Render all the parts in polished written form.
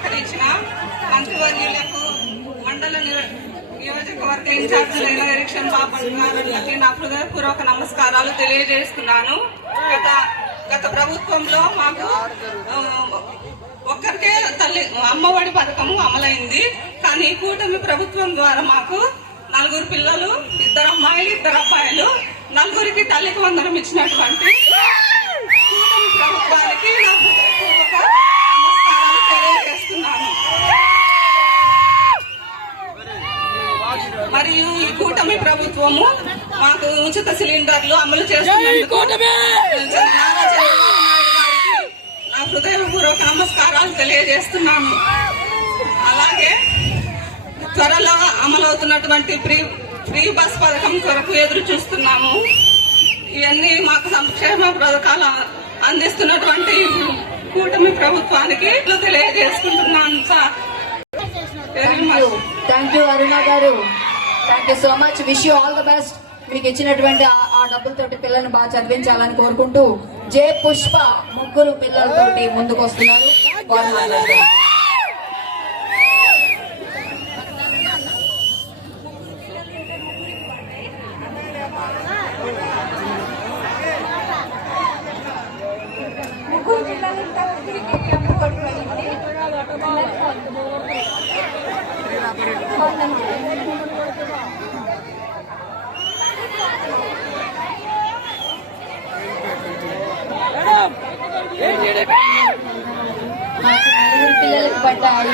సత్కరించిన మంత్రివర్యులకు మండల నియోజకవర్గ ఇన్ఛార్జీలైన ఎలక్షన్ బాబు గారికి నా హృదయపూర్వక నమస్కారాలు తెలియజేస్తున్నాను. గత ప్రభుత్వంలో మాకు ఒక్కరికే తల్లి అమ్మఒడి పథకము అమలైంది. కానీ కూటమి ప్రభుత్వం ద్వారా మాకు 4 పిల్లలు, 2 అమ్మాయిలు 2 అబ్బాయిలు, 4కి తల్లికి వందనం ఇచ్చినటువంటి కూటమి ప్రభుత్వానికి నా హృదయపూర్వక నమస్కారాలు తెలియజేస్తున్నాను. మరియు ఈ కూటమి ప్రభుత్వము మాకు ఉచిత సిలిండర్లు అమలు చేస్తున్నందుకు నా హృదయపూర్వక నమస్కారాలు తెలియజేస్తున్నాను. అలాగే త్వరలో అమలవుతున్నటువంటి ఫ్రీ బస్ పథకం కొరకు ఎదురు చూస్తున్నాము. ఇవన్నీ మాకు సంక్షేమ పథకాలు అందిస్తున్నటువంటి కూటమి ప్రభుత్వానికి తెలియజేసుకుంటున్నాను సార్. థ్యాంక్ యూ అరుణ గారు, thank you so much. Wish you all the best. మీకు ఇచ్చినటువంటి ఆ డబ్బులతోటి పిల్లల్ని బాగా చదివించాలని కోరుకుంటూ జే పుష్ప 3 పిల్లలతోటి ముందుకు వస్తున్నారు. మాకు 4 పిల్లలకు పడ్డాయి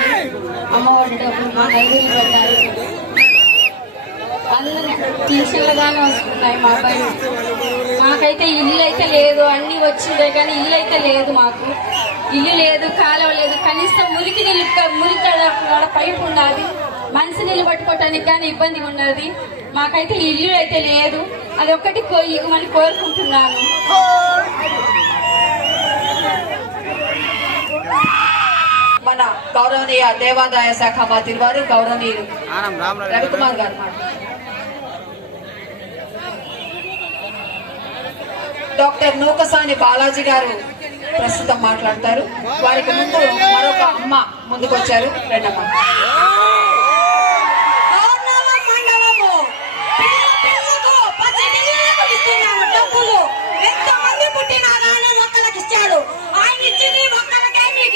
అమ్మఒడి డబ్బులు, మా 5 పడ్డారు. అందరూ టీచర్లుగానే వస్తున్నాయి. మా అబ్బాయి మాకైతే ఇల్లు అయితే లేదు, అన్ని వచ్చిండే కానీ ఇల్లు అయితే లేదు. మాకు ఇల్లు లేదు, కాలువ లేదు, కనీసం మురికి పైపు ఉండాలి. మంచి నీళ్ళు పట్టుకోవటానికి కానీ ఇబ్బందిగా ఉన్నది. మాకైతే ఇల్లు అయితే లేదు, అది ఒక్కటి ఇవ్వమని కోరుకుంటున్నాను. మన గౌరవనీయ దేవాదాయ శాఖ మంత్రి వారు గౌరవనీయులు రవికుమార్ గారు డాక్టర్ నూకసాని బాలాజీ గారు ప్రస్తుతం మాట్లాడతారు. వారికి ముందు మరొక అమ్మ ముందుకొచ్చారు. రెండమ్మ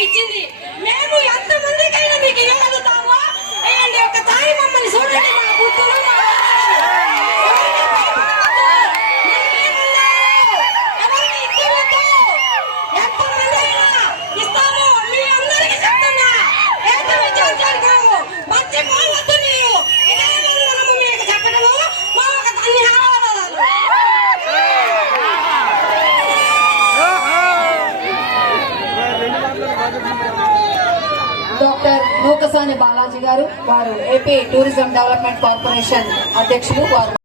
ఇచ్చింది. మేము ఎంతమందికైనా మీకు ఇవ్వగలుగుతామో అయ్యండి. ఒకసారి మమ్మల్ని చూడండి. మా కూతురు ఎంతమంది అయినా ఇస్తాము. మీ అందరికీ చెప్తున్నా, మర్చిపోవద్దు. మీరు ఇదే మనము మీకు చెప్పడము మా ఒక ధన్యవాదాలు. డాక్టర్ నూకసాని బాలాజీ గారు, వారు ఏపీ టూరిజం డెవలప్మెంట్ కార్పొరేషన్ అధ్యక్షులు. వారు